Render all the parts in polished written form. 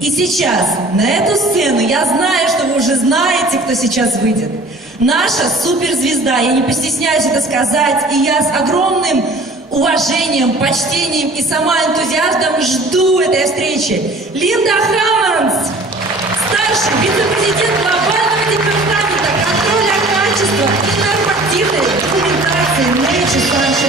И сейчас на эту сцену, я знаю, что вы уже знаете, кто сейчас выйдет. Наша суперзвезда, я не постесняюсь это сказать, и я с огромным уважением, почтением и сама энтузиазмом жду этой встречи. Линда Хаммонс, старший вице-президент глобального департамента контроля качества и нормативной документации NSP Линда Хаммонс.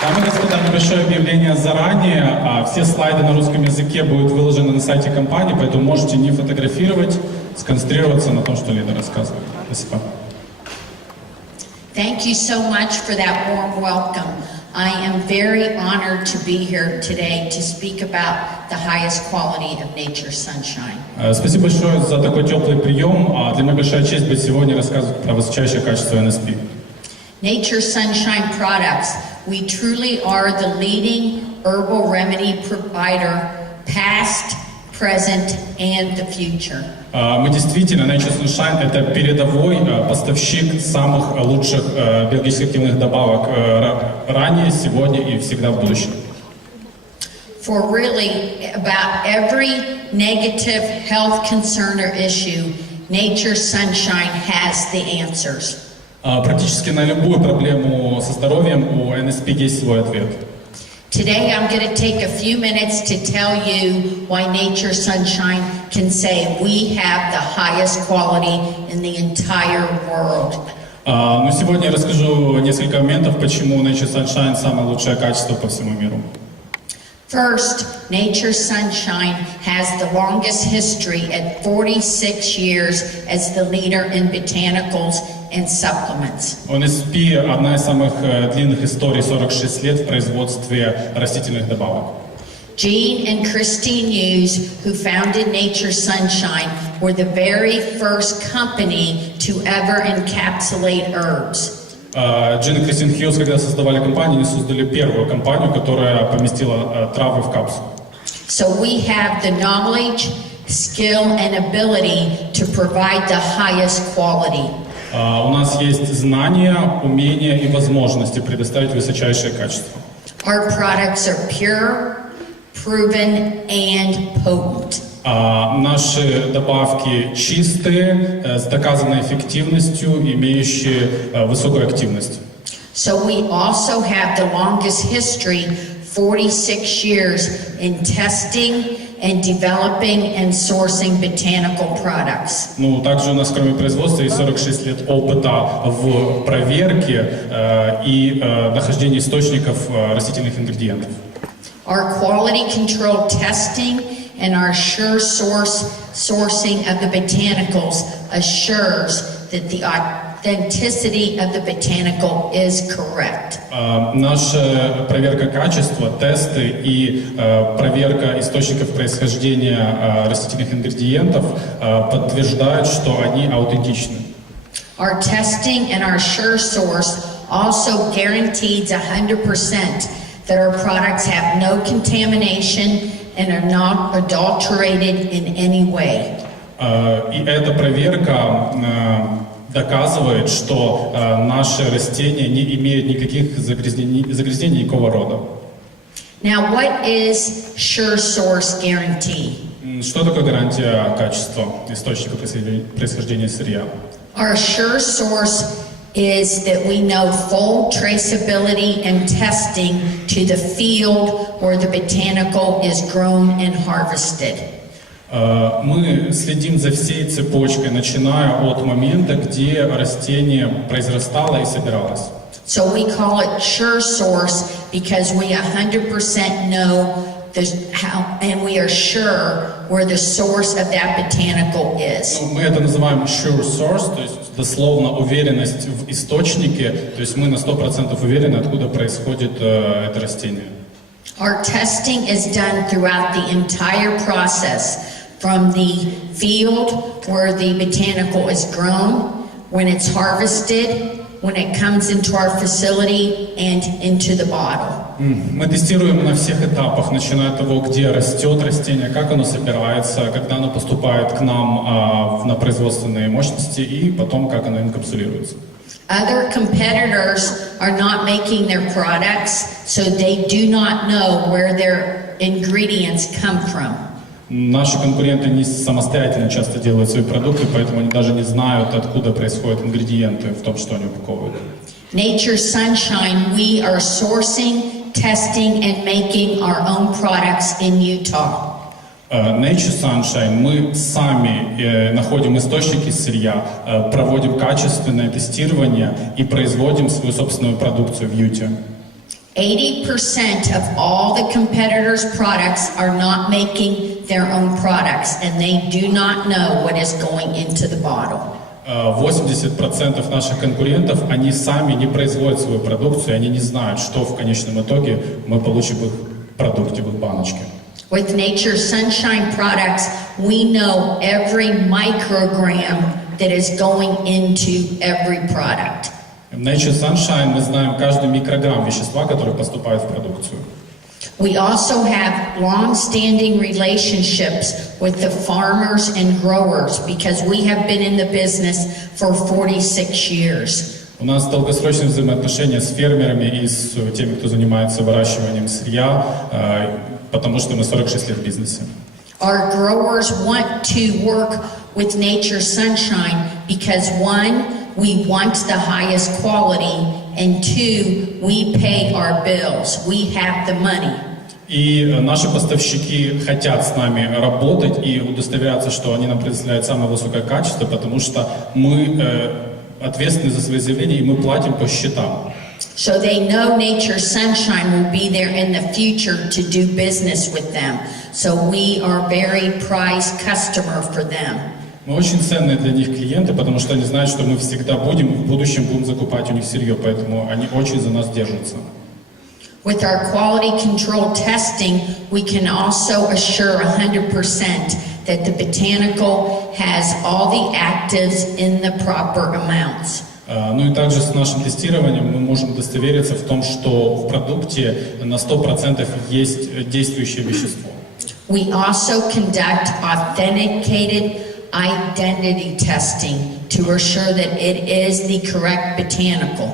Дамы и господа, небольшое объявление заранее. Все слайды на русском языке будут выложены на сайте компании, поэтому можете не фотографировать, сконцентрироваться на том, что Лида рассказывает. Спасибо. Thank you so much for that warm welcome. I am very honored to be here today to speak about the highest quality of nature's sunshine. Спасибо большое за такой теплый прием. Для меня большая честь быть сегодня рассказывать про высочайшее качество NSP. Nature's Sunshine Products, we truly are the leading herbal remedy provider, past, present, and the future. Мы действительно, Nature's Sunshine, это передовой поставщик самых лучших биологически активных добавок ранее, сегодня и всегда в будущем. For really about every negative health concern or issue, Nature's Sunshine has the answers. Практически на любую проблему со здоровьем у NSP есть свой ответ. Today I'm going to take a few minutes to tell you why Nature's Sunshine can say we have the highest quality in the entire world. Но сегодня я расскажу несколько моментов, почему Nature's Sunshine самое лучшее качество по всему миру. First, Nature's Sunshine has the longest history at 46 years as the leader in botanicals and supplements. У NSP одна из самых длинных историй, 46 лет в производстве растительных добавок. Jean and Christine Hughes, who founded Nature's Sunshine, were the very first company to ever encapsulate herbs. Джин и Кристин Хьюз, когда создавали компанию, они создали первую компанию, которая поместила травы в капсулу. So we have the knowledge, skill, and ability to provide the highest quality. У нас есть знания, умения и возможности предоставить высочайшее качество. Our products are pure, proven, and potent. Наши добавки чистые, с доказанной эффективностью, имеющие высокую активность. So we also have the longest history, 46 years, in testing and developing and sourcing botanical products. Ну, также у нас, кроме производства, есть 46 лет опыта в проверке и нахождении источников растительных ингредиентов. Our quality control testing and our sure sourcing of the botanicals assures that the authenticity of the botanical is correct. Наша проверка качества, тесты и проверка источников происхождения растительных ингредиентов подтверждают, что они аутентичны. Our testing and our sure source also guarantees 100% that our products have no contamination and are not adulterated in any way. И эта проверка доказывает, что наши растения не имеют никаких загрязнений никакого рода. Now, what is sure source guarantee? Что такое гарантия качества источника происхождения сырья? Our sure source is that we know full traceability and testing to the field where the botanical is grown and harvested. Мы следим за всей цепочкой, начиная от момента, где растение произрастало и собиралось. So we call it sure source because we 100% know how, and we are sure where the source of that botanical is. Мы это называем sure source, то есть дословно уверенность в источнике, то есть мы на 100% уверены, откуда происходит это растение. Our testing is done throughout the entire process, from the field where the botanical is grown, when it's harvested, when it comes into our facility, and into the bottle. Мы тестируем на всех этапах, начиная от того, где растет растение, как оно собирается, когда оно поступает к нам на производственные мощности и потом, как оно инкапсулируется. Other competitors are not making their products, so they do not know where their ingredients come from. Наши конкуренты не самостоятельно часто делают свои продукты, поэтому они даже не знают, откуда происходят ингредиенты в том, что они упаковывают. Nature Sunshine, we are sourcing, testing, and making our own products in Utah. Nature Sunshine, мы сами находим источники сырья, проводим качественное тестирование и производим свою собственную продукцию в Юте. 80% of all the competitors' products are not making their own products, and they do not know what is going into the bottle. 80% наших конкурентов, они сами не производят свою продукцию, они не знают, что в конечном итоге мы получим в их продукте, в их баночке. With Nature Sunshine products, we know every microgram that is going into every product. В Nature Sunshine мы знаем каждый микрограмм вещества, который поступает в продукцию. We also have long-standing relationships with the farmers and growers because we have been in the business for 46 years. У нас долгосрочные взаимоотношения с фермерами и с теми, кто занимается выращиванием сырья, потому что мы 46 лет в бизнесе. Our growers want to work with Nature Sunshine because one, we want the highest quality, and two, we pay our bills. We have the money. И наши поставщики хотят с нами работать и удостоверяться, что они нам предоставляют самое высокое качество, потому что мы ответственны за свои заявления и мы платим по счетам. So they know Nature Sunshine will be there in the future to do business with them. So we are very prized customer for them. Мы очень ценные для них клиенты, потому что они знают, что мы всегда будем, в будущем будем закупать у них сырье, поэтому они очень за нас держатся. With our quality control testing, we can also assure 100% that the botanical has all the actives in the proper amounts. Ну и также с нашим тестированием мы можем удостовериться в том, что в продукте на 100% есть действующее вещество. We also conduct authenticated identity testing to assure that it is the correct botanical.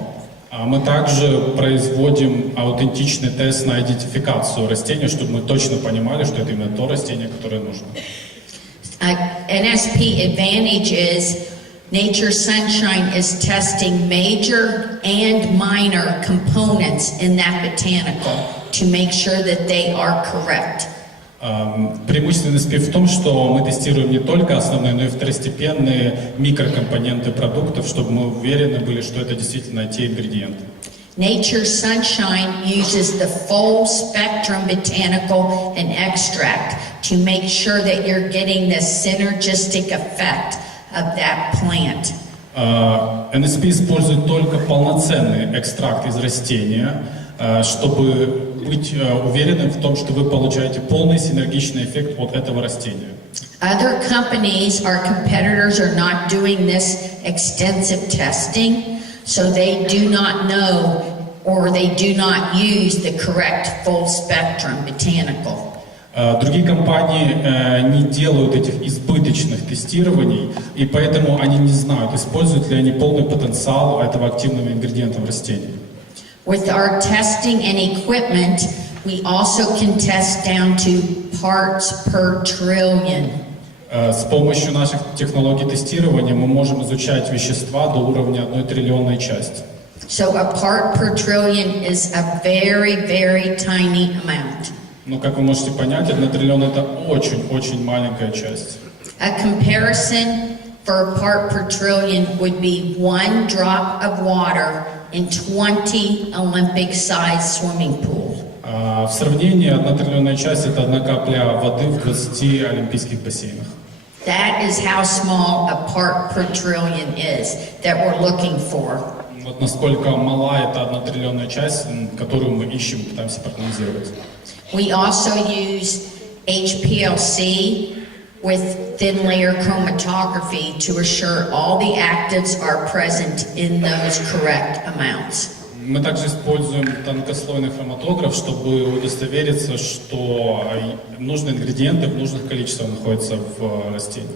Мы также производим аутентичный тест на идентификацию растения, чтобы мы точно понимали, что это именно то растение, которое нужно. NSP advantage is Nature Sunshine is testing major and minor components in that botanical to make sure that they are correct. Преимущество NSP в том, что мы тестируем не только основные, но и второстепенные микрокомпоненты продуктов, чтобы мы уверены были, что это действительно те ингредиенты. Nature Sunshine uses the full spectrum botanical and extract to make sure that you're getting the synergistic effect of that plant. NSP использует только полноценный экстракт из растения, чтобы быть уверенным в том, что вы получаете полный синергичный эффект от этого растения. Other companies, our competitors, are not doing this extensive testing, so they do not know or they do not use the correct full spectrum botanical. Другие компании не делают этих избыточных тестирований, и поэтому они не знают, используют ли они полный потенциал этого активного ингредиента в растении. With our testing and equipment, we also can test down to parts per trillion. С помощью наших технологий тестирования мы можем изучать вещества до уровня 1 триллионной части. So a part per trillion is a very, very tiny amount. Но, как вы можете понять, 1 триллион — это очень-очень маленькая часть. A comparison for a part per trillion would be 1 drop of water in 20 Olympic-sized swimming pool. В сравнении 1 триллионная часть — это 1 капля воды в 20 олимпийских бассейнах. That is how small a part per trillion is that we're looking for. Вот насколько мала эта 1 триллионная часть, которую мы ищем, пытаемся проанализировать. We also use HPLC with thin layer chromatography to assure all the actives are present in those correct amounts. Мы также используем тонкослойный хроматограф, чтобы удостовериться, что нужные ингредиенты в нужных количествах находятся в растении.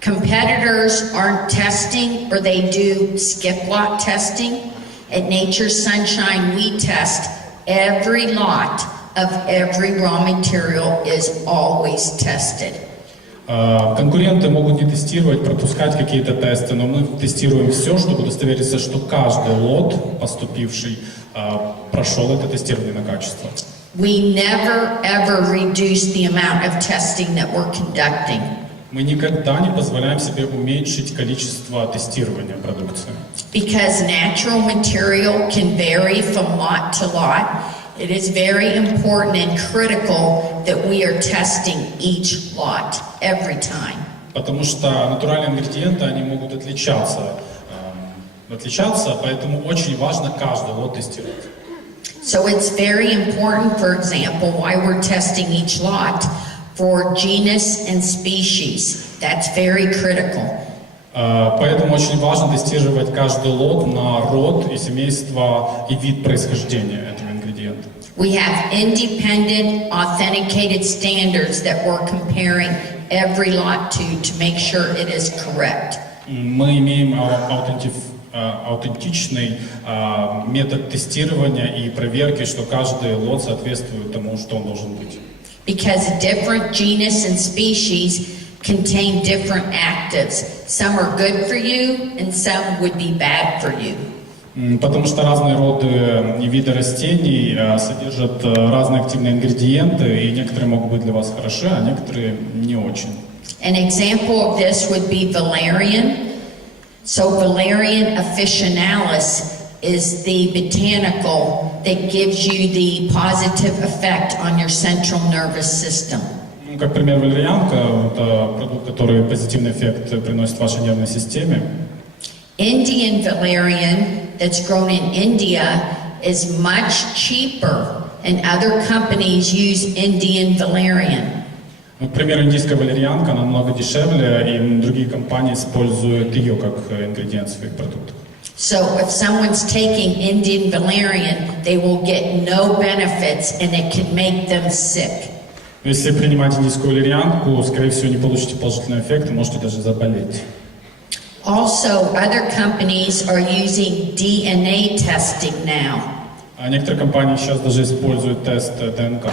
Competitors aren't testing, or they do skip lot testing. At Nature's Sunshine, we test every lot of every raw material is always tested. Конкуренты могут не тестировать, пропускать какие-то тесты, но мы тестируем все, чтобы удостовериться, что каждый лот, поступивший, прошел это тестирование на качество. We never ever reduce the amount of testing that we're conducting. Мы никогда не позволяем себе уменьшить количество тестирования продукции. Because natural material can vary from lot to lot, it is very important and critical that we are testing each lot every time. Потому что натуральные ингредиенты, они могут отличаться, поэтому очень важно каждый лот тестировать. So it's very important, for example, why we're testing each lot for genus and species. That's very critical. Поэтому очень важно тестировать каждый лот на род и семейство и вид происхождения этого ингредиента. We have independent, authenticated standards that we're comparing every lot to make sure it is correct. Мы имеем аутентичный метод тестирования и проверки, что каждый лот соответствует тому, что он должен быть. Because different genus and species contain different actives. Some are good for you and some would be bad for you. Потому что разные роды и виды растений содержат разные активные ингредиенты, и некоторые могут быть для вас хороши, а некоторые не очень. An example of this would be valerian. So Valerian officinalis is the botanical that gives you the positive effect on your central nervous system. Как пример, валерьянка – это продукт, который позитивный эффект приносит вашей нервной системе. Indian valerian that's grown in India is much cheaper, and other companies use Indian valerian. Например, индийская валерьянка намного дешевле, и другие компании используют ее как ингредиент в своих продуктах. So if someone's taking Indian valerian, they will get no benefits, and it can make them sick. Если принимать индийскую валерьянку, скорее всего, не получите положительный эффект, и можете даже заболеть. Also, other companies are using DNA testing now. А некоторые компании сейчас даже используют тест ДНК.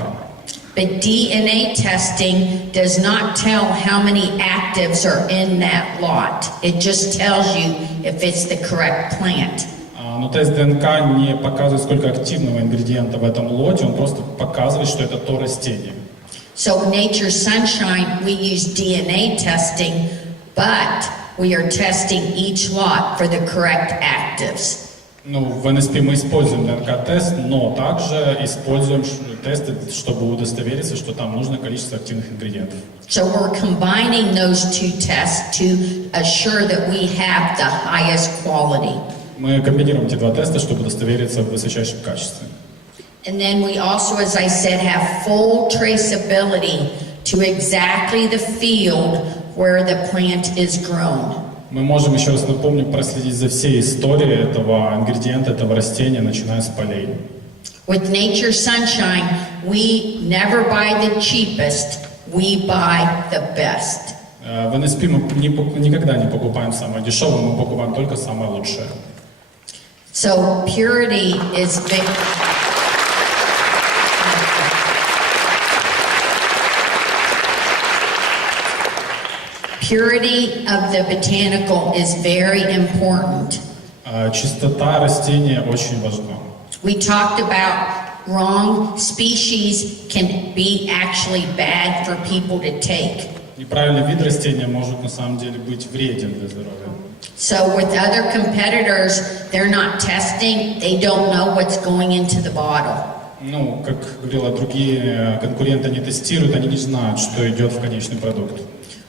But DNA testing does not tell how many actives are in that lot. It just tells you if it's the correct plant. Но тест ДНК не показывает, сколько активного ингредиента в этом лоте, он просто показывает, что это то растение. So in Nature's Sunshine, we use DNA testing, but we are testing each lot for the correct actives. Ну, в NSP мы используем ДНК-тест, но также используем тесты, чтобы удостовериться, что там нужное количество активных ингредиентов. So we're combining those two tests to assure that we have the highest quality. Мы комбинируем эти два теста, чтобы удостовериться в высочайшем качестве. And then we also, as I said, have full traceability to exactly the field where the plant is grown. Мы можем, еще раз напомню, проследить за всей историей этого ингредиента, этого растения, начиная с полей. With Nature's Sunshine, we never buy the cheapest, we buy the best. В NSP мы никогда не покупаем самое дешевое, мы покупаем только самое лучшее. So purity is big. Purity of the botanical is very important. Чистота растения очень важна. We talked about wrong species can be actually bad for people to take. Неправильный вид растения может на самом деле быть вреден для здоровья. So with other competitors, they're not testing, they don't know what's going into the bottle. Ну, как говорила, другие конкуренты не тестируют, они не знают, что идет в конечный продукт.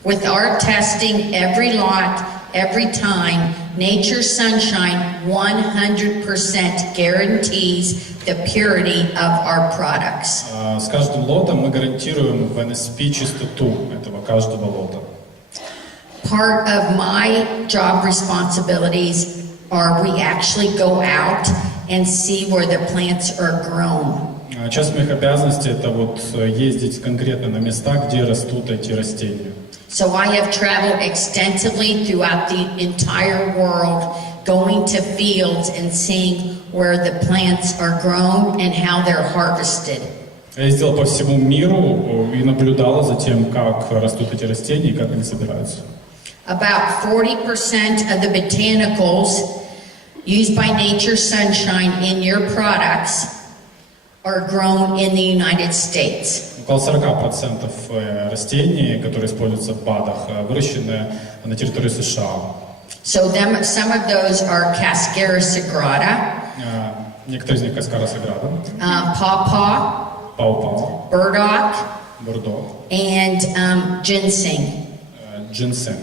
With our testing, every lot, every time, Nature's Sunshine 100% guarantees the purity of our products. С каждым лотом мы гарантируем в NSP чистоту этого каждого лота. Part of my job responsibilities are we actually go out and see where the plants are grown. Часть моих обязанностей это вот ездить конкретно на места, где растут эти растения. So I have traveled extensively throughout the entire world, going to fields and seeing where the plants are grown and how they're harvested. Я ездил по всему миру и наблюдала за тем, как растут эти растения и как они собираются. About 40% of the botanicals used by Nature Sunshine in your products are grown in the United States. Около 40% растений, которые используются в БАДах, выращены на территории США. So some of those are Cascara sagrada, Некоторые из них Каскара Саграда, pawpaw, пау-пау, burdock, бурдо, and ginseng. джинсен.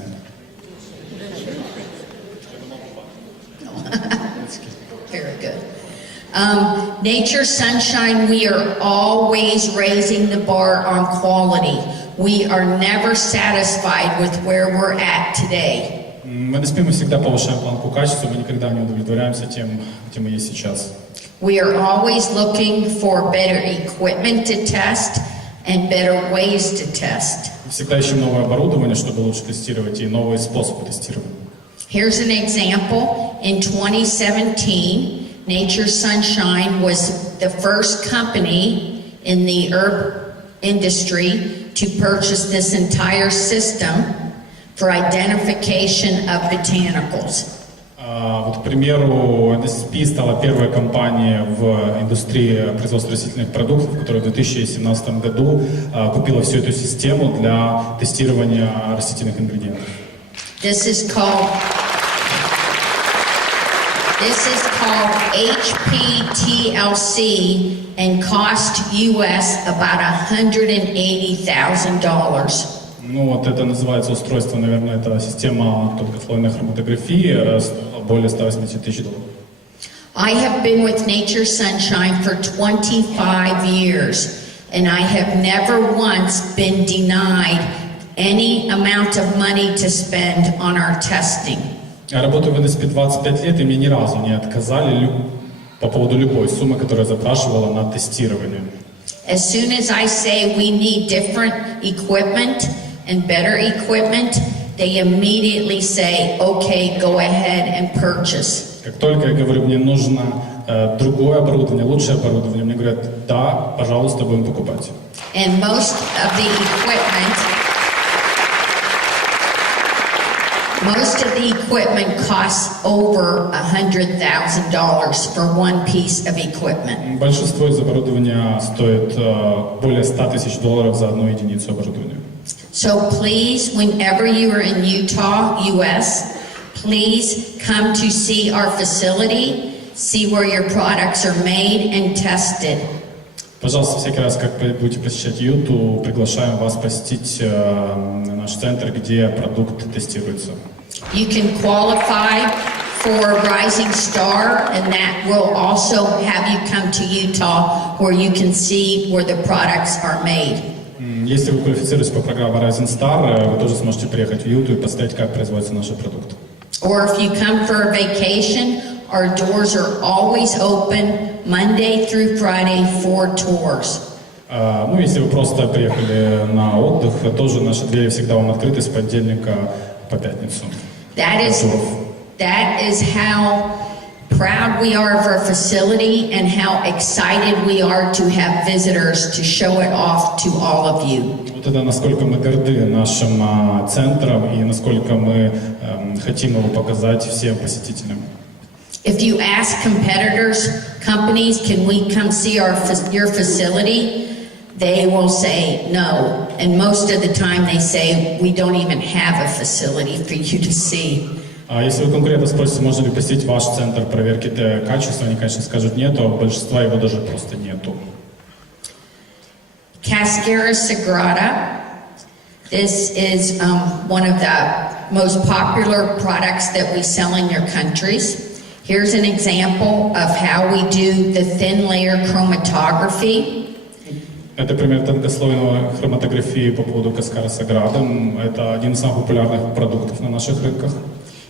Very good. Nature Sunshine, we are always raising the bar on quality. We are never satisfied with where we're at today. В NSP мы всегда повышаем планку качества, мы никогда не удовлетворяемся тем, где мы есть сейчас. We are always looking for better equipment to test and better ways to test. Всегда ищем новое оборудование, чтобы лучше тестировать, и новые способы тестирования. Here's an example. In 2017, Nature Sunshine was the first company in the herb industry to purchase this entire system for identification of botanicals. Вот, к примеру, NSP стала первой компанией в индустрии производства растительных продуктов, которая в 2017 году купила всю эту систему для тестирования растительных ингредиентов. This is called HPTLC and cost US about $180,000. Ну вот это называется устройство, наверное, это система тонкослойной хроматографии, более $180 тысяч. I have been with Nature Sunshine for 25 years, and I have never once been denied any amount of money to spend on our testing. Я работаю в NSP 25 лет, и мне ни разу не отказали по поводу любой суммы, которую я запрашивала на тестирование. As soon as I say we need different equipment and better equipment, they immediately say, okay, go ahead and purchase. Как только я говорю, мне нужно другое оборудование, лучшее оборудование, мне говорят, да, пожалуйста, будем покупать. And most of the equipment costs over $100,000 for one piece of equipment. Большинство из оборудования стоит более $100 тысяч за одну единицу оборудования. So please, whenever you are in Utah, US, please come to see our facility, see where your products are made and tested. Пожалуйста, всякий раз, как будете посещать Юту, приглашаем вас посетить наш центр, где продукт тестируется. You can qualify for Rising Star, and that will also have you come to Utah where you can see where the products are made. Если вы квалифицируетесь по программе Rising Star, вы тоже сможете приехать в Юту и посмотреть, как производятся наши продукты. Or if you come for a vacation, our doors are always open Monday through Friday for tours. Ну, если вы просто приехали на отдых, тоже наши двери всегда вам открыты с понедельника по пятницу. That is how proud we are of our facility and how excited we are to have visitors to show it off to all of you. Вот это насколько мы горды нашим центром и насколько мы хотим его показать всем посетителям. If you ask companies, can we come see your facility? They will say no. And most of the time they say, we don't even have a facility for you to see. Если вы конкретно спросите, можно ли посетить ваш центр проверки качества, они, конечно, скажут нет, а большинства его даже просто нету. Cascara sagrada. This is one of the most popular products that we sell in your countries. Here's an example of how we do the thin layer chromatography. Это пример тонкослойной хроматографии по поводу Каскара Саграда. Это один из самых популярных продуктов на наших рынках.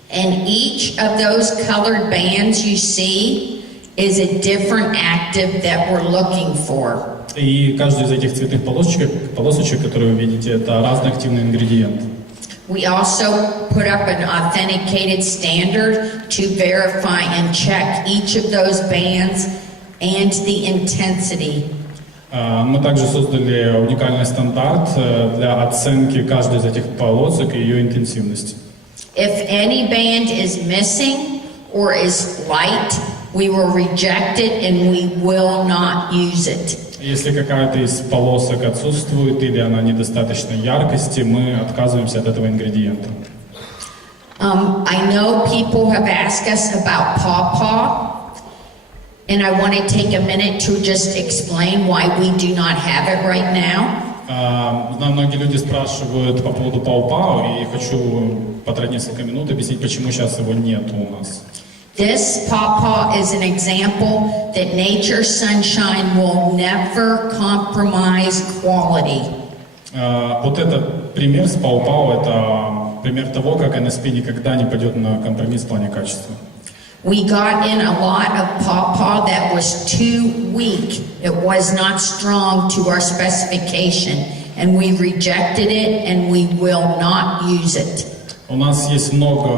And each of those colored bands you see is a different active that we're looking for. И каждый из этих цветных полосочек, которые вы видите, это разный активный ингредиент. We also put up an authenticated standard to verify and check each of those bands and the intensity. Мы также создали уникальный стандарт для оценки каждой из этих полосок и ее интенсивности. If any band is missing or is light, we will reject it and we will not use it. Если какая-то из полосок отсутствует или она недостаточно яркости, мы отказываемся от этого ингредиента. I know people have asked us about pawpaw, and I want to take a minute to just explain why we do not have it right now. Знаю, многие люди спрашивают по поводу пау-пау, и хочу потратить несколько минут объяснить, почему сейчас его нет у нас. This pawpaw is an example that Nature Sunshine will never compromise quality. Вот этот пример с пау-пау, это пример того, как NSP никогда не пойдет на компромисс в плане качества. We got in a lot of pawpaw that was too weak. It was not strong to our specification, and we rejected it and we will not use it. У нас есть много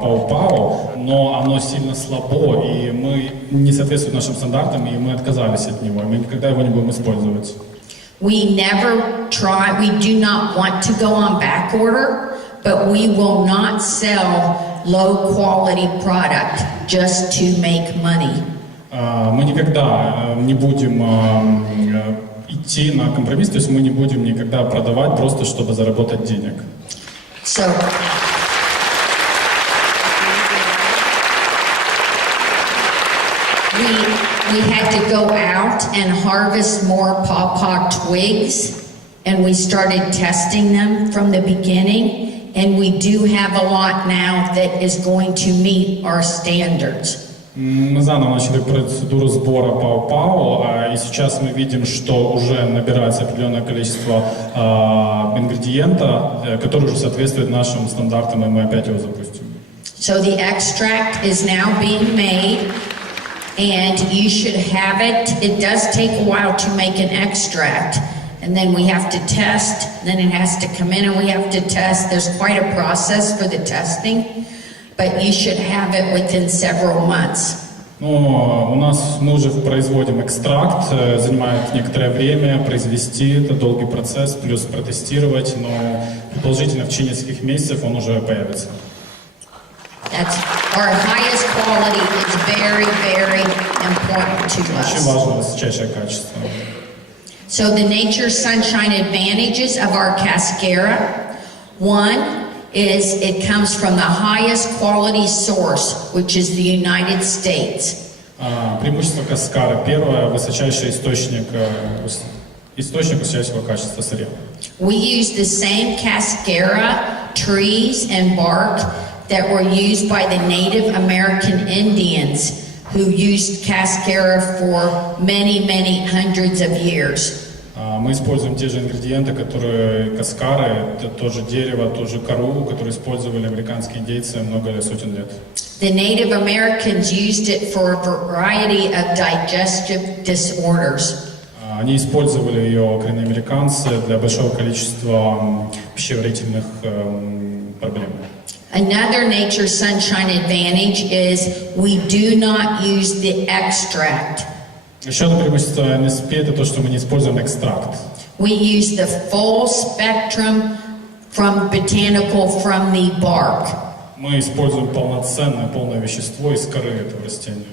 пау-пау, но оно сильно слабо, и мы не соответствует нашим стандартам, и мы отказались от него, и мы никогда его не будем использовать. We never try, we do not want to go on back order, but we will not sell low quality product just to make money. Мы никогда не будем идти на компромисс, то есть мы не будем никогда продавать просто, чтобы заработать денег. So, we had to go out and harvest more pawpaw twigs, and we started testing them from the beginning, and we do have a lot now that is going to meet our standards. Мы заново начали процедуру сбора пау-пау, и сейчас мы видим, что уже набирается определенное количество ингредиента, который уже соответствует нашим стандартам, и мы опять его запустим. So the extract is now being made, and you should have it. It does take a while to make an extract, and then we have to test, then it has to come in and we have to test. There's quite a process for the testing, but you should have it within several months. Ну, у нас мы уже производим экстракт, занимает некоторое время произвести, это долгий процесс, плюс протестировать, но предположительно в течение нескольких месяцев он уже появится. That's our highest quality is very, very important to Очень us. важно высочайшее качество. So the Nature Sunshine advantages of our cascara, one is it comes from the highest quality source, which is the United States. Преимущество каскары. Первое, высочайший источник высочайшего качества сырья. We use the same cascara trees and bark that were used by the Native American Indians who used cascara for many, many hundreds of years. Мы используем те же ингредиенты, которые каскары, это тоже дерево, тоже кору, которые использовали американские индейцы много сотен лет. The Native Americans used it for a variety of digestive disorders. Они использовали ее, коренные американцы, для большого количества пищеварительных проблем. Another Nature Sunshine advantage is we do not use the extract. Еще одно преимущество NSP это то, что мы не используем экстракт. We use the full spectrum from botanical from the bark. Мы используем полное вещество из коры этого растения.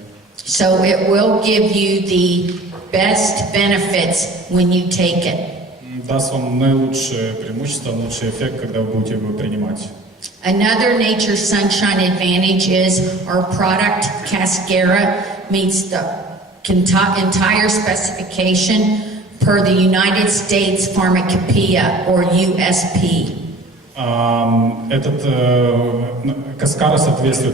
So it will give you the best benefits when you take it. Даст вам наилучшее преимущество, наилучший эффект, когда вы будете его принимать. Another Nature Sunshine advantage is our product cascara meets the entire specification per the United States Pharmacopoeia or USP.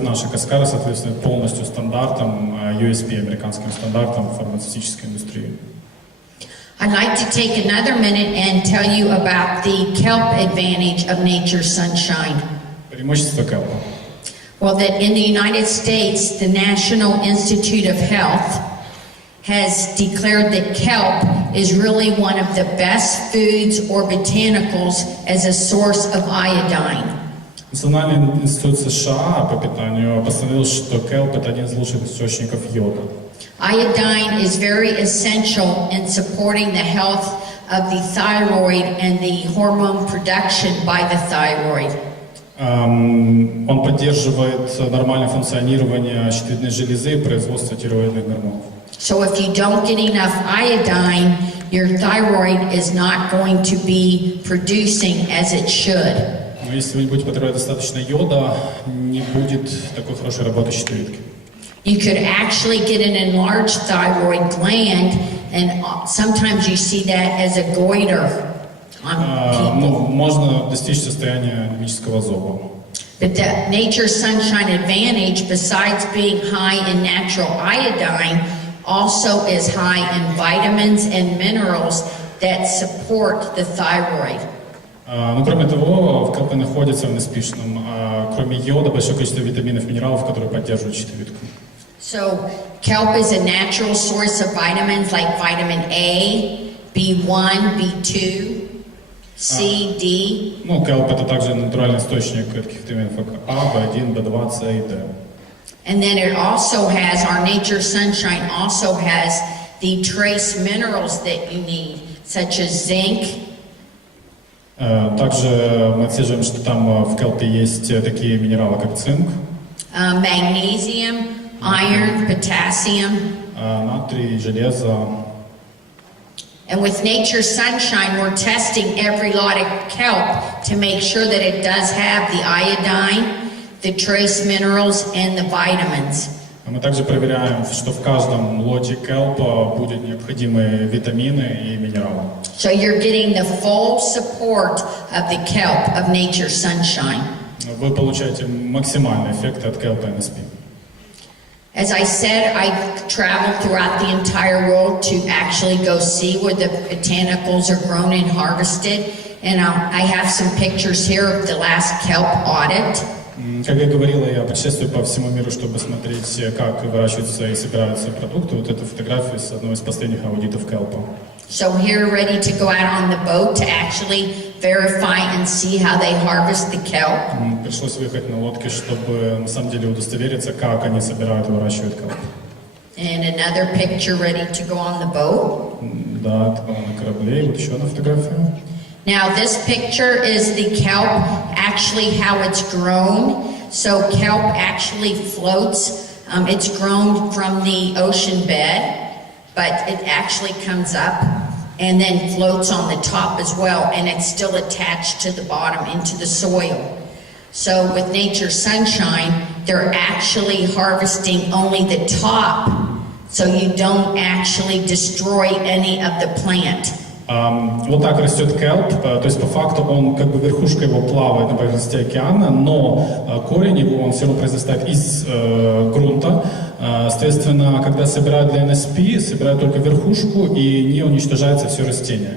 Наша каскара соответствует полностью стандартам USP, американским стандартам фармацевтической индустрии. I'd like to take another minute and tell you about the kelp advantage of Nature Sunshine. Преимущество келпа. Well, that in the United States, the National Institute of Health has declared that kelp is really one of the best foods or botanicals as a source of iodine. Национальный институт США по питанию постановил, что келп – это один из лучших источников йода. Iodine is very essential in supporting the health of the thyroid and the hormone production by the thyroid. Он поддерживает нормальное функционирование щитовидной железы и производство тиреоидных гормонов. So if you don't get enough iodine, your thyroid is not going to be producing as it should. Но если вы не будете потреблять достаточно йода, не будет такой хорошей работы щитовидки. You could actually get an enlarged thyroid gland, and sometimes you see that as a goiter on people. Можно достичь состояния анемического зоба. But the Nature Sunshine Advantage, besides being high in natural iodine, also is high in vitamins and minerals that support the thyroid. Но кроме того, в келпе находится в NSP-шном, кроме йода, большое количество витаминов, минералов, которые поддерживают щитовидку. So kelp is a natural source of vitamins like vitamin A, B1, B2, C, D. Ну, келп это также натуральный источник таких витаминов, как А, B1, B2, С и Д. And then it also has, our Nature Sunshine also has the trace minerals that you need, such as zinc. Также мы отслеживаем, что там в келпе есть такие минералы, как цинк, Magnesium, iron, potassium. натрий, железо. And with Nature Sunshine, we're testing every lot of kelp to make sure that it does have the iodine, the trace minerals, and the vitamins. Мы также проверяем, что в каждом лоте келпа будут необходимые витамины и минералы. So you're getting the full support of the kelp of Nature Sunshine. Вы получаете максимальный эффект от келпа NSP. As I said, I traveled throughout the entire world to actually go see where the botanicals are grown and harvested. And I have some pictures here of the last kelp audit. Как я говорила, я путешествую по всему миру, чтобы смотреть, как выращиваются и собираются продукты. Вот эта фотография с одного из последних аудитов келпа. So here, ready to go out on the boat to actually verify and see how they harvest the kelp. Пришлось выехать на лодке, чтобы на самом деле удостовериться, как они собирают и выращивают келп. And another picture ready to go on the boat. Да, это было на корабле. И вот еще одна фотография. Now this picture is the kelp, actually how it's grown. So kelp actually floats. It's grown from the ocean bed, but it actually comes up and then floats on the top as well, and it's still attached to the bottom into the soil. So with Nature Sunshine, they're actually harvesting only the top, so you don't actually destroy any of the plant. Вот так растет келп, то есть по факту он, как бы верхушка его плавает на поверхности океана, но корень его, он все равно произрастает из грунта. Соответственно, когда собирают для NSP, собирают только верхушку и не уничтожается все растение.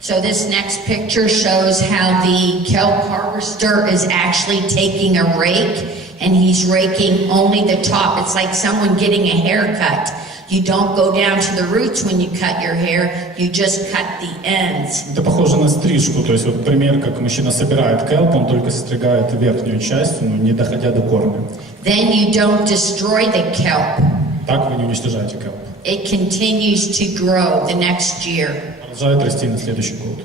So this next picture shows how the kelp harvester is actually taking a rake, and he's raking only the top. It's like someone getting a haircut. You don't go down to the roots when you cut your hair, you just cut the ends. Это похоже на стрижку, то есть вот пример, как мужчина собирает келп, он только состригает верхнюю часть, но не доходя до корня. Then you don't destroy the kelp. Так вы не уничтожаете келп. It continues to grow the next year. Продолжает расти на следующий год.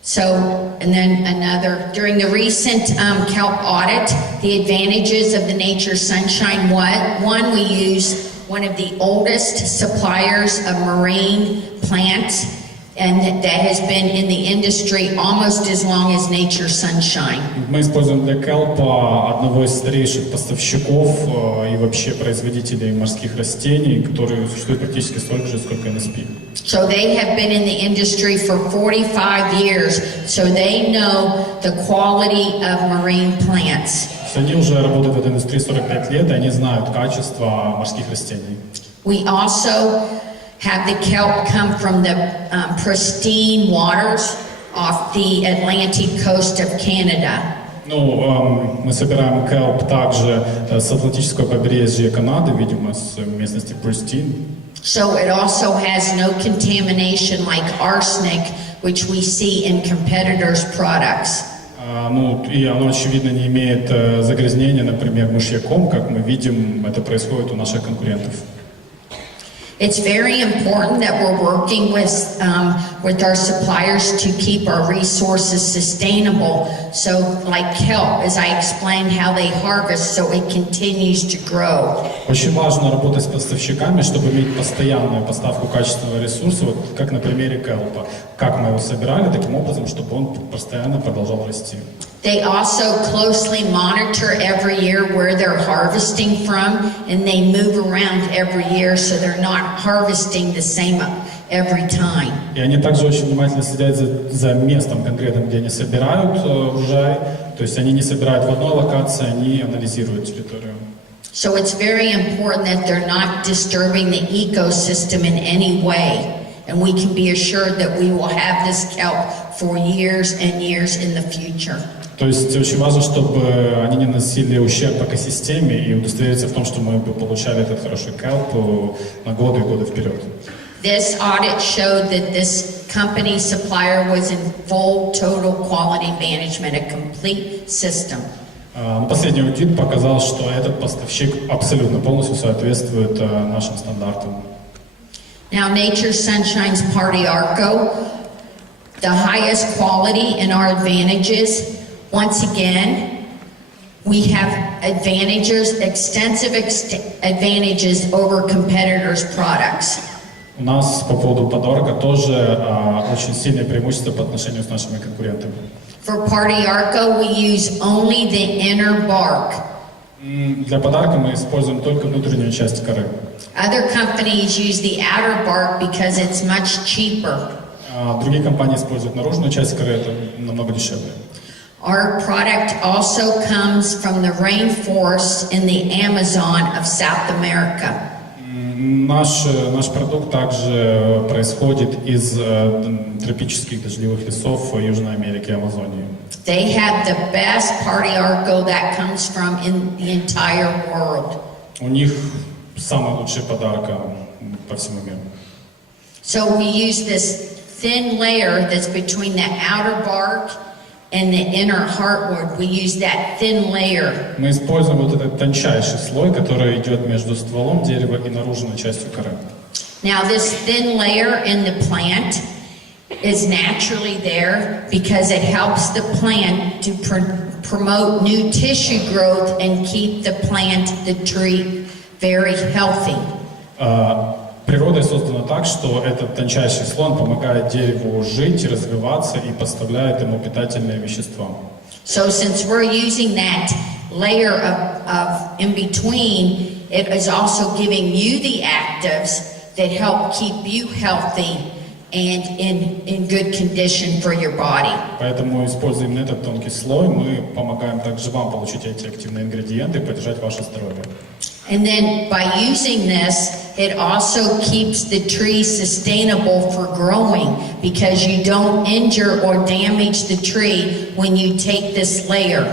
So, and then another, during the recent kelp audit, the advantages of the Nature Sunshine, one, we use one of the oldest suppliers of marine plants, and that has been in the industry almost as long as Nature Sunshine. Мы используем для келпа одного из старейших поставщиков и вообще производителей морских растений, которые существуют практически столько же, сколько NSP. So they have been in the industry for 45 years, so they know the quality of marine plants. Они уже работают в этой индустрии 45 лет, и они знают качество морских растений. We also have the kelp come from the pristine waters off the Atlantic coast of Canada. Ну, мы собираем kelp также с Атлантического побережья Канады, видимо, с местности Престин. So it also has no contamination like arsenic, which we see in competitors' products. Ну, и оно, очевидно, не имеет загрязнения, например, мышьяком, как мы видим, это происходит у наших конкурентов. It's very important that we're working with our suppliers to keep our resources sustainable. So, like kelp, as I explained how they harvest, so it continues to grow. Очень важно работать с поставщиками, чтобы иметь постоянную поставку качественного ресурса, вот как на примере келпа. Как мы его собирали, таким образом, чтобы он постоянно продолжал расти. They also closely monitor every year where they're harvesting from, and they move around every year, so they're not harvesting the same every time. И они также очень внимательно следят за местом конкретным, где они собирают урожай. То есть они не собирают в одной локации, они анализируют территорию. So it's very important that they're not disturbing the ecosystem in any way. And we can be assured that we will have this kelp for years and years in the future. То есть очень важно, чтобы они не наносили ущерб экосистеме и удостовериться в том, что мы бы получали этот хороший kelp на годы и годы вперед. This audit showed that this company supplier was in full total quality management, a complete system. Последний аудит показал, что этот поставщик абсолютно полностью соответствует нашим стандартам. Now, Nature's Sunshine's Party Arco, the highest quality in our advantages. Once again, we have advantages, extensive advantages over competitors' products. У нас по поводу подарка тоже очень сильное преимущество по отношению с нашими конкурентами. For Party Arco, we use only the inner bark. Для подарка мы используем только внутреннюю часть коры. Other companies use the outer bark because it's much cheaper. Другие компании используют наружную часть коры, это намного дешевле. Our product also comes from the rainforests in the Amazon of South America. Наш продукт также происходит из тропических дождевых лесов Южной Америки и Амазонии. They have the best Party Arco that comes from in the entire world. У них самый лучший подарок по всему миру. So we use this thin layer that's between the outer bark and the inner heartwood. We use that thin layer. Мы используем вот этот тончайший слой, который идет между стволом дерева и наружной частью коры. Now this thin layer in the plant is naturally there because it helps the plant to promote new tissue growth and keep the plant, the tree, very healthy. Природой создано так, что этот тончайший слой помогает дереву жить, развиваться и поставляет ему питательные вещества. So since we're using that layer of in between, it is also giving you the actives that help keep you healthy and in good condition for your body. Поэтому, используя именно этот тонкий слой, мы помогаем также вам получить эти активные ингредиенты и поддержать ваше здоровье. And then by using this, it also keeps the tree sustainable for growing because you don't injure or damage the tree when you take this layer.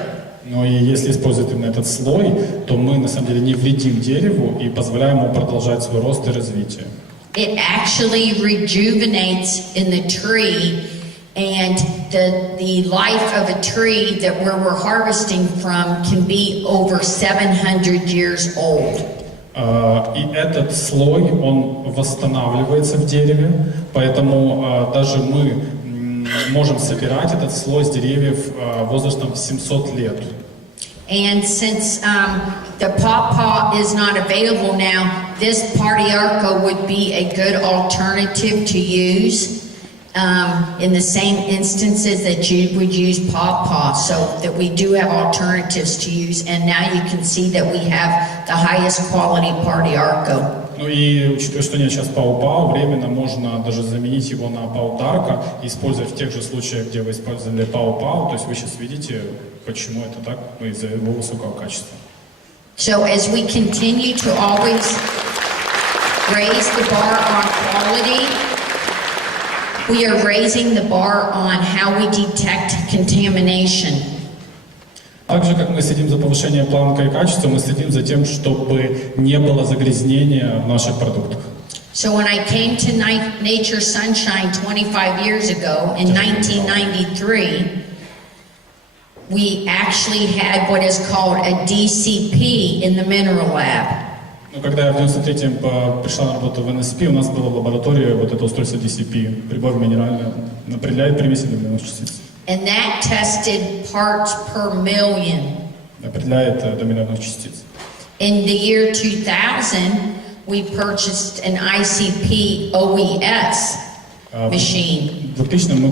Но и если использовать именно этот слой, то мы на самом деле не вредим дереву и позволяем ему продолжать свой рост и развитие. It actually rejuvenates in the tree, and the life of a tree that where we're harvesting from can be over 700 years old. И этот слой, он восстанавливается в дереве, поэтому даже мы можем собирать этот слой с деревьев возрастом 700 лет. And since the pawpaw is not available now, this Party Arco would be a good alternative to use in the same instances that you would use pawpaw. So that we do have alternatives to use, and now you can see that we have the highest quality Party Arco. Ну и учитывая, что нет сейчас пау-пау, временно можно даже заменить его на пау-дарка, используя в тех же случаях, где вы использовали пау-пау. То есть вы сейчас видите, почему это так, из-за его высокого качества. So as we continue to always raise the bar on quality, we are raising the bar on how we detect contamination. Так же, как мы следим за повышением планка и качества, мы следим за тем, чтобы не было загрязнения в наших продуктах. So when I came to Nature Sunshine 25 years ago in 1993, we actually had what is called a DCP in the mineral lab. Но когда я в 93-м пришла на работу в NSP, у нас было в лаборатории вот это устройство DCP, прибор минеральный, определяет примеси доминовых частиц. And that tested parts per million. Определяет доминовых частиц. In the year 2000, we purchased an ICP OES machine. В 2000-м мы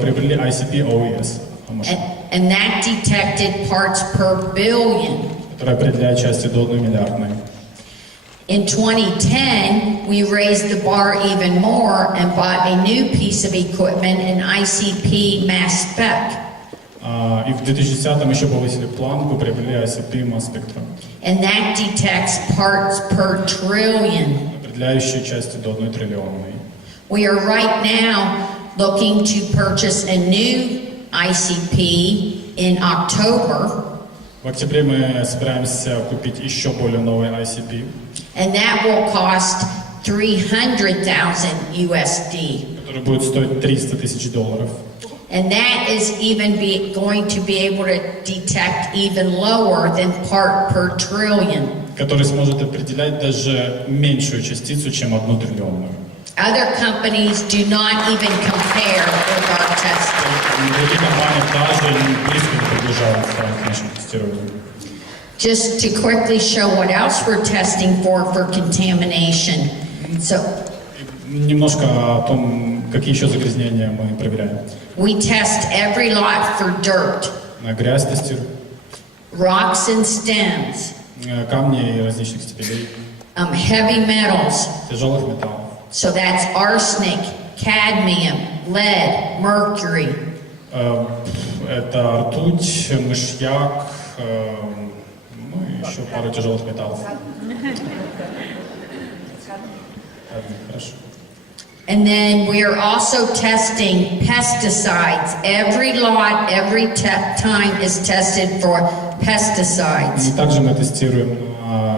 приобрели ICP OES машину, And that detected parts per billion. которая определяет части до 1 миллиардной. In 2010, we raised the bar even more and bought a new piece of equipment, an ICP mass spec. И в 2010-м еще повысили планку, приобрели ICP Mass Spectrum, And that detects parts per trillion. определяющие части до 1 триллионной. We are right now looking to purchase a new ICP in October, В октябре мы собираемся купить еще более новый ICP, and that will cost $300,000 USD. который будет стоить $300 000. And that is even going to be able to detect even lower than part per trillion. Который сможет определять даже меньшую частицу, чем 1 триллионную. Other companies do not even compare with our testing. Другие компании даже близко не приближаются к нашему тестированию. Just to quickly show what else we're testing for contamination. So Немножко о том, какие еще загрязнения мы проверяем. we test every lot for dirt, На грязь тестируем, rocks and stems, камни и различных степеней, heavy metals. тяжелых металлов. So that's arsenic, cadmium, lead, mercury. Это ртуть, мышьяк, ну и еще пару тяжелых металлов. Хорошо. And then we are also testing pesticides. Every lot, every time is tested for pesticides. И также мы тестируем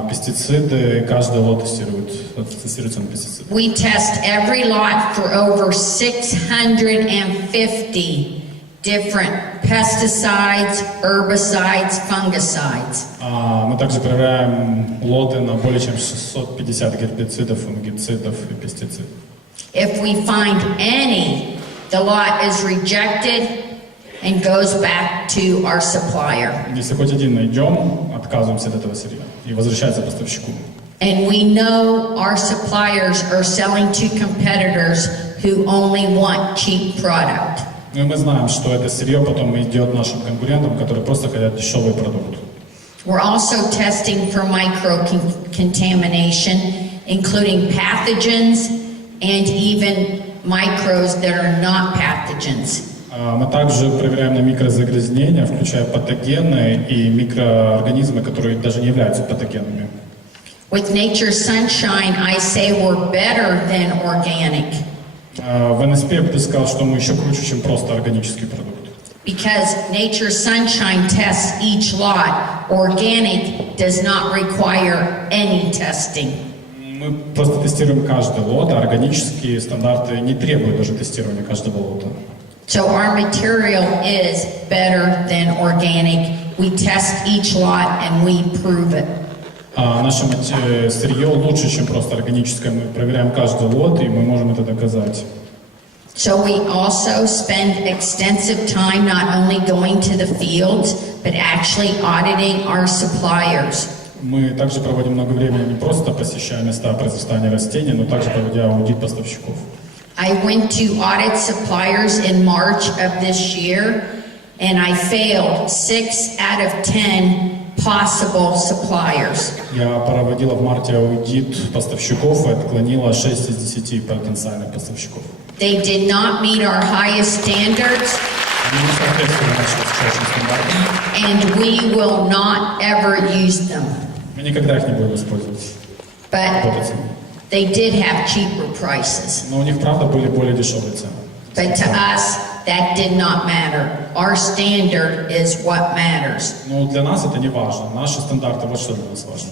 пестициды, и каждый лот тестируется на пестициды. We test every lot for over 650 different pesticides, herbicides, fungicides. Мы также проверяем лоты на более чем 650 гербицидов, фунгицидов и пестицидов. If we find any, the lot is rejected and goes back to our supplier. Если хоть один найдем, отказываемся от этого сырья и возвращается поставщику. And we know our suppliers are selling to competitors who only want cheap product. Ну и мы знаем, что это сырье потом идет нашим конкурентам, которые просто хотят дешевый продукт. We're also testing for micro-contamination, including pathogens and even microbes that are not pathogens. Мы также проверяем на микрозагрязнения, включая патогены и микроорганизмы, которые даже не являются патогенами. With Nature Sunshine, I say we're better than organic. В NSP я бы сказал, что мы еще круче, чем просто органический продукт. Because Nature Sunshine tests each lot, organic does not require any testing. Мы просто тестируем каждый лот, а органические стандарты не требуют даже тестирования каждого лота. So our material is better than organic. We test each lot and we prove it. Наше сырье лучше, чем просто органическое. Мы проверяем каждый лот, и мы можем это доказать. So we also spend extensive time not only going to the fields, but actually auditing our suppliers. Мы также проводим много времени не просто посещая места произрастания растений, но также проводя аудит поставщиков. I went to audit suppliers in March of this year, and I failed 6 out of 10 possible suppliers. Я проводила в марте аудит поставщиков и отклонила 6 из 10 потенциальных поставщиков. They did not meet our highest standards, Они не соответствовали нашим высочайшим стандартам. and we will not ever use them. Мы никогда их не будем использовать. But Работать с ними. they did have cheaper prices. Но у них, правда, были более дешевые цены. But to us, that did not matter. Our standard is what matters. Но для нас это не важно. Наши стандарты, вот что для нас важно.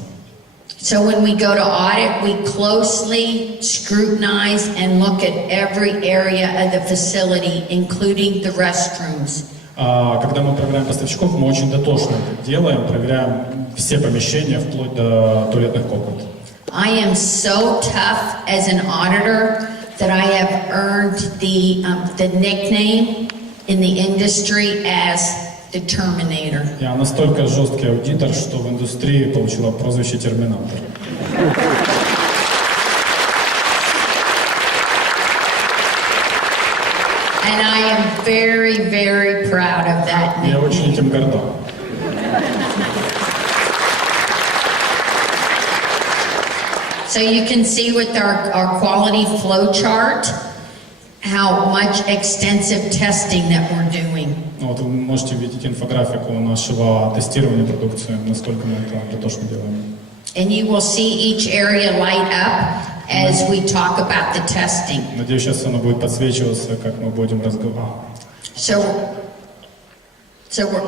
So when we go to audit, we closely scrutinize and look at every area of the facility, including the restrooms. Когда мы проверяем поставщиков, мы очень дотошно это делаем, проверяем все помещения, вплоть до туалетных комнат. I am so tough as an auditor that I have earned the nickname in the industry as the Terminator. Я настолько жесткий аудитор, что в индустрии получила прозвище Терминатор. And I am very, very proud of that Я nickname. очень этим горда. So you can see with our quality flow chart how much extensive testing that we're doing. Вот вы можете видеть инфографику нашего тестирования продукции, насколько мы это дотошно делаем. And you will see each area light up as we talk about the testing. Надеюсь, сейчас оно будет подсвечиваться, как мы будем разговаривать. So we're,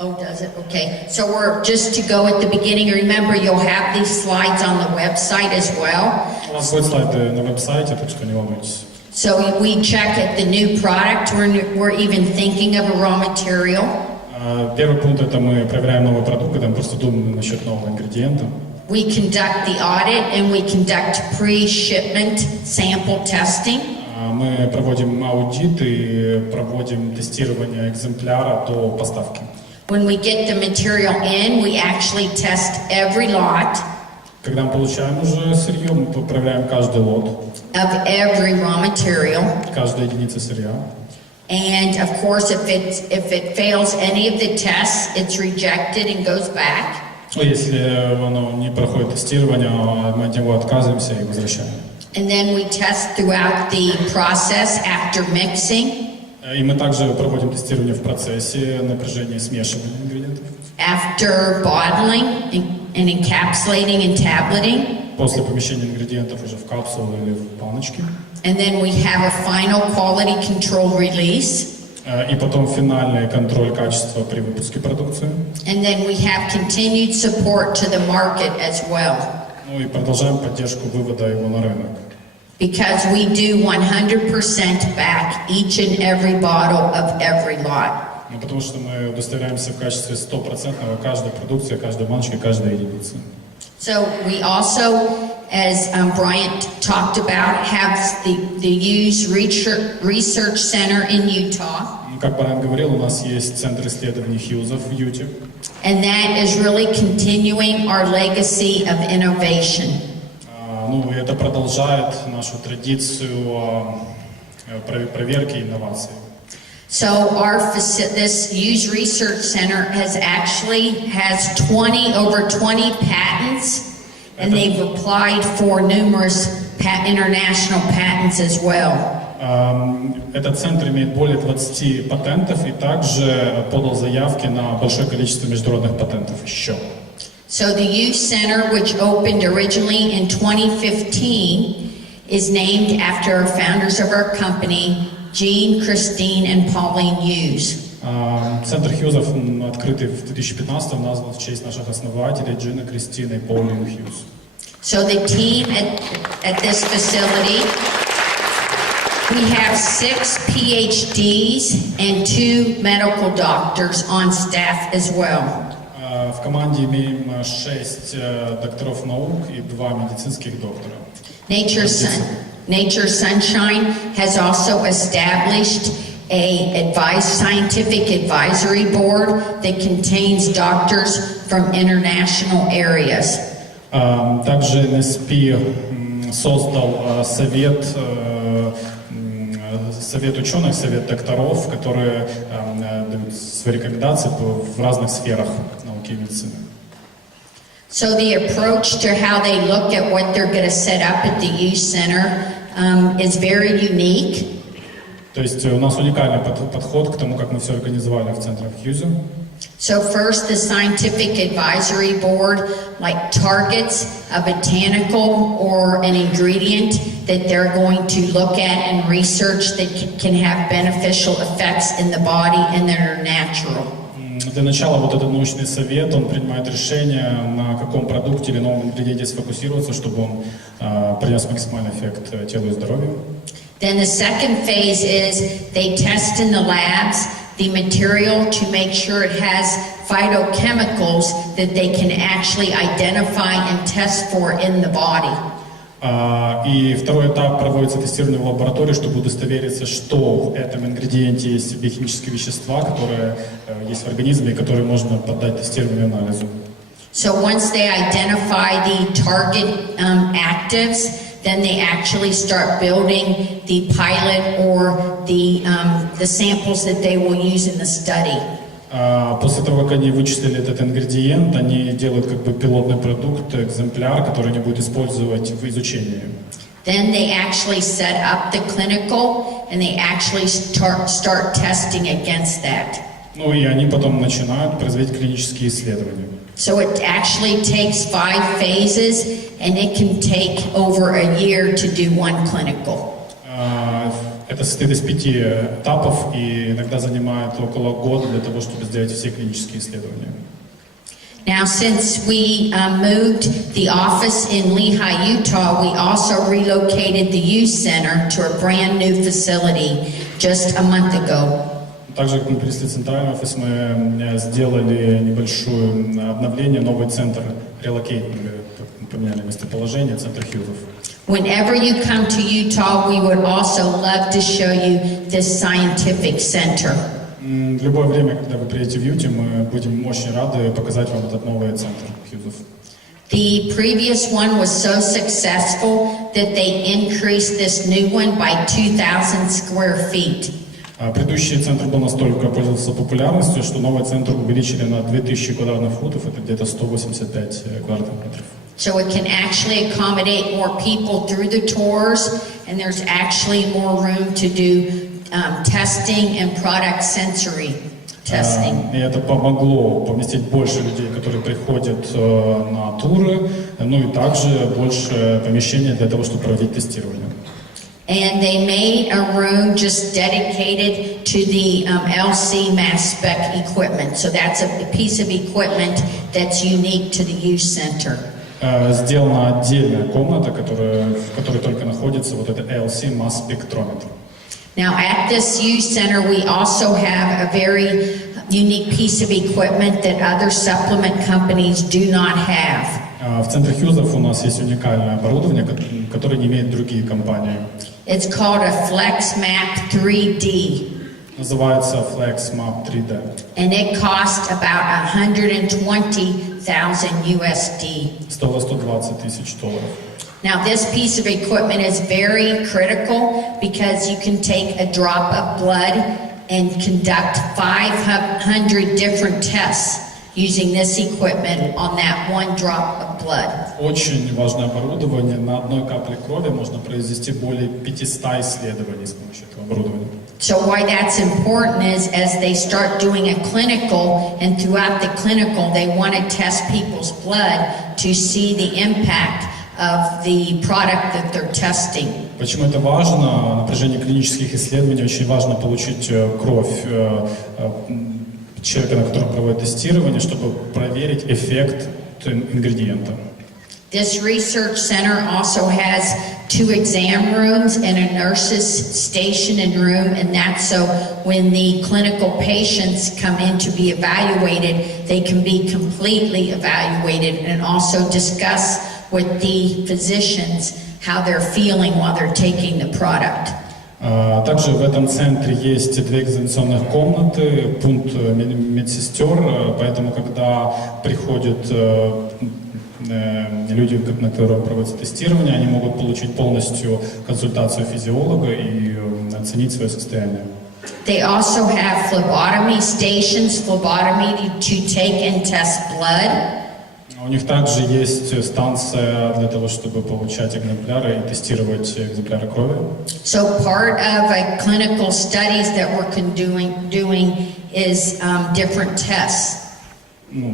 oh, does it? Okay. So we're just to go at the beginning. Remember, you'll have these slides on the website as well. У нас будут слайды на веб-сайте, так что не волнуйтесь. So we check at the new product. We're even thinking of a raw material. Первый пункт — это мы проверяем новый продукт, когда мы просто думаем насчет нового ингредиента. We conduct the audit and we conduct pre-shipment sample testing. Мы проводим аудит и проводим тестирование экземпляра до поставки. When we get the material in, we actually test every lot Когда мы получаем уже сырье, мы проверяем каждый лот, of every raw material. каждая единица сырья. And of course, if it fails any of the tests, it's rejected and goes back. Если оно не проходит тестирование, мы от него отказываемся и возвращаем. And then we test throughout the process after mixing, И мы также проводим тестирование в процессе напряжения смешивания ингредиентов. after bottling and encapsulating and tableting. После помещения ингредиентов уже в капсулу или в баночки. And then we have a final quality control release. И потом финальный контроль качества при выпуске продукции. And then we have continued support to the market as well. Ну и продолжаем поддержку вывода его на рынок. Because we do 100% back each and every bottle of every lot. Ну, потому что мы удостоверяемся в качестве 100% каждой продукции, каждой баночки, каждой единицы. So we also, as Bryant talked about, have the Hughes Research Center in Utah. Как Брайан говорил, у нас есть центр исследований Хьюза в Юте. And that is really continuing our legacy of innovation. Ну, и это продолжает нашу традицию проверки и инноваций. So this Hughes Research Center has over 20 patents, and they've applied for numerous international patents as well. Этот центр имеет более 20 патентов и также подал заявки на большое количество международных патентов еще. So the Hughes Center, which opened originally in 2015, is named after founders of our company, Jean, Christine, and Pauline Hughes. Центр Хьюзов, открытый в 2015, назван в честь наших основателей Джина, Кристины и Паулин Хьюз. So the team at this facility, we have 6 PhDs and 2 medical doctors on staff as well. В команде имеем 6 докторов наук и 2 медицинских доктора. Nature Sunshine has also established a scientific advisory board that contains doctors from international areas. Также NSP создал совет ученых, совет докторов, которые дают свои рекомендации в разных сферах науки и медицины. So the approach to how they look at what they're going to set up at the Hughes Center is very unique. То есть у нас уникальный подход к тому, как мы все организовали в центре Хьюза. So first, the scientific advisory board targets a botanical or an ingredient that they're going to look at and research that can have beneficial effects in the body and that are natural. Для начала вот этот научный совет, он принимает решение, на каком продукте или новом ингредиенте сфокусироваться, чтобы он принес максимальный эффект телу и здоровью. Then the second phase is they test in the labs the material to make sure it has phytochemicals that they can actually identify and test for in the body. И второй этап проводится тестирование в лаборатории, чтобы удостовериться, что в этом ингредиенте есть биохимические вещества, которые есть в организме и которые можно поддать тестированию и анализу. So once they identify the target actives, then they actually start building the pilot or the samples that they will use in the study. После того, как они вычислили этот ингредиент, они делают как бы пилотный продукт, экземпляр, который они будут использовать в изучении. Then they actually set up the clinical and they actually start testing against that. Ну и они потом начинают производить клинические исследования. So it actually takes 5 phases and it can take over a year to do one clinical. Это состоит из 5 этапов и иногда занимает около года для того, чтобы сделать все клинические исследования. Now, since we moved the office in Lehi, Utah, we also relocated the youth center to a brand new facility just a month ago. Также, как мы перенесли центральный офис, мы сделали небольшое обновление, новый центр релокейт, поменяли местоположение, центр Хьюзов. Whenever you come to Utah, we would also love to show you this scientific center. В любое время, когда вы приедете в Юте, мы будем очень рады показать вам этот новый центр Хьюзов. The previous one was so successful that they increased this new one by 2,000 square feet. Предыдущий центр был настолько пользовался популярностью, что новый центр увеличили на 2000 квадратных футов, это где-то 185 квадратных метров. So it can actually accommodate more people through the tours, and there's actually more room to do testing and product sensory testing. И это помогло поместить больше людей, которые приходят на туры, ну и также больше помещения для того, чтобы проводить тестирование. And they made a room just dedicated to the LC mass spec equipment. So that's a piece of equipment that's unique to the youth center. Сделана отдельная комната, в которой только находится вот это LC масс спектрометр. Now at this youth center we also have a very unique piece of equipment that other supplement companies do not have. В центре Хьюзов у нас есть уникальное оборудование, которое не имеют другие компании. It's called a FlexMap 3D. Называется FlexMap 3D. And it costs about $120,000 USD. Стоило $120,000. Now this piece of equipment is very critical because you can take a drop of blood and conduct 500 different tests using this equipment on that one drop of blood. Очень важное оборудование. На одной капле крови можно произвести более 500 исследований с помощью этого оборудования. So why that's important is as they start doing a clinical, and throughout the clinical they want to test people's blood to see the impact of the product that they're testing. Почему это важно? На протяжении клинических исследований очень важно получить кровь человека, на котором проводят тестирование, чтобы проверить эффект ингредиента. This research center also has 2 exam rooms and a nurse's station and room, and that's so when the clinical patients come in to be evaluated, they can be completely evaluated and also discuss with the physicians how they're feeling while they're taking the product. Также в этом центре есть 2 экзаменационных комнаты, пункт медсестер, поэтому когда приходят люди, на которых проводится тестирование, они могут получить полностью консультацию физиолога и оценить свое состояние. They also have phlebotomy stations, phlebotomy to take and test blood. У них также есть станция для того, чтобы получать экземпляры и тестировать экземпляры крови. So part of a clinical studies that we're doing is different tests.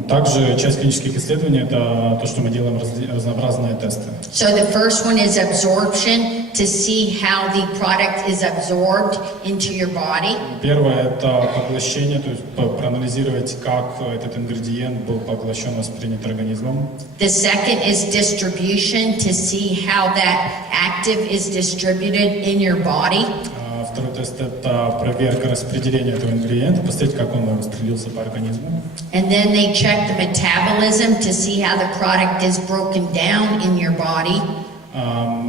Также часть клинических исследований – это то, что мы делаем разнообразные тесты. So the first one is absorption, to see how the product is absorbed into your body. Первое – это поглощение, то есть проанализировать, как этот ингредиент был поглощен, воспринят организмом. The second is distribution, to see how that active is distributed in your body. Второй тест – это проверка распределения этого ингредиента, посмотреть, как он распределился по организму. And then they check the metabolism to see how the product is broken down in your body.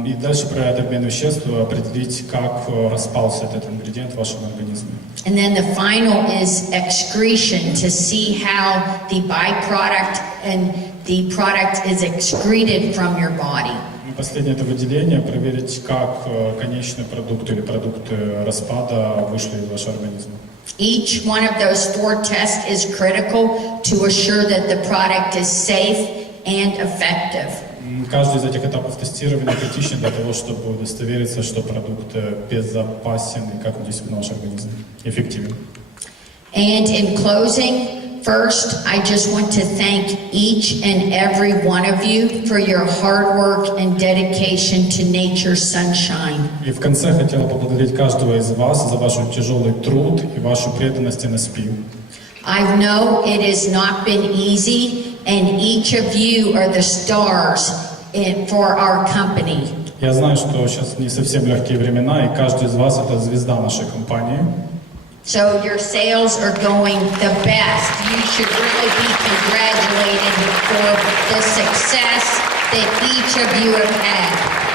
И дальше проверять обмен веществ, определить, как распался этот ингредиент в вашем организме. And then the final is excretion, to see how the byproduct and the product is excreted from your body. И последнее – это выделение, проверить, как конечный продукт или продукты распада вышли из вашего организма. Each one of those 4 tests is critical to assure that the product is safe and effective. Каждый из этих этапов тестирования критичен для того, чтобы удостовериться, что продукт безопасен и как он действует на ваш организм, эффективен. And in closing, first, I just want to thank each and every one of you for your hard work and dedication to nature's sunshine. И в конце хотел поблагодарить каждого из вас за ваш тяжелый труд и вашу преданность NSP. I know it has not been easy, and each of you are the stars for our company. Я знаю, что сейчас не совсем легкие времена, и каждый из вас – это звезда нашей компании. So your sales are going the best. You should really be congratulated for the success that each of you have had.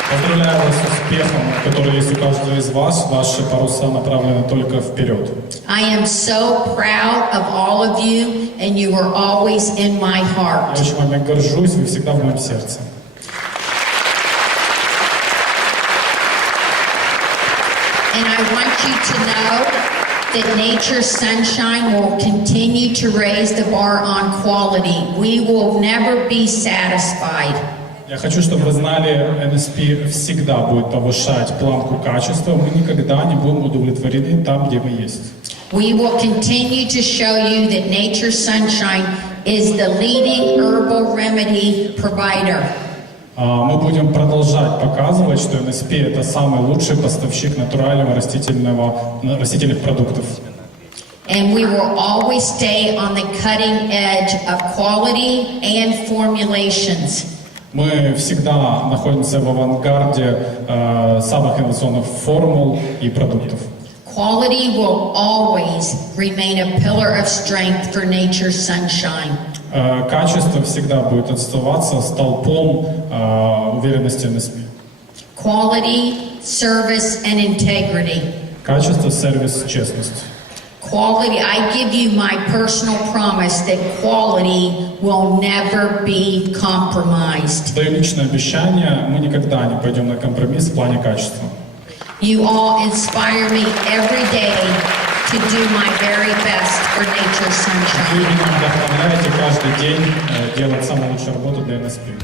Поздравляю вас с успехом, который есть у каждого из вас. Ваши паруса направлены только вперед. I am so proud of all of you, and you are always in my heart. Я очень вами горжусь, вы всегда в моем сердце. And I want you to know that Nature's Sunshine will continue to raise the bar on quality. We will never be satisfied. Я хочу, чтобы вы знали, NSP всегда будет повышать планку качества. Мы никогда не будем удовлетворены там, где мы есть. We will continue to show you that Nature's Sunshine is the leading herbal remedy provider. Мы будем продолжать показывать, что NSP – это самый лучший поставщик натурального растительных продуктов. And we will always stay on the cutting edge of quality and formulations. Мы всегда находимся в авангарде самых инновационных формул и продуктов. Quality will always remain a pillar of strength for Nature's Sunshine. Качество всегда будет оставаться столпом уверенности NSP. Quality, service, and integrity. Качество, сервис, честность. Quality, I give you my personal promise that quality will never be compromised. Даю личное обещание, мы никогда не пойдем на компромисс в плане качества. You all inspire me every day to do my very best for Nature's Вы Sunshine. меня вдохновляете каждый день делать самую лучшую работу для NSP.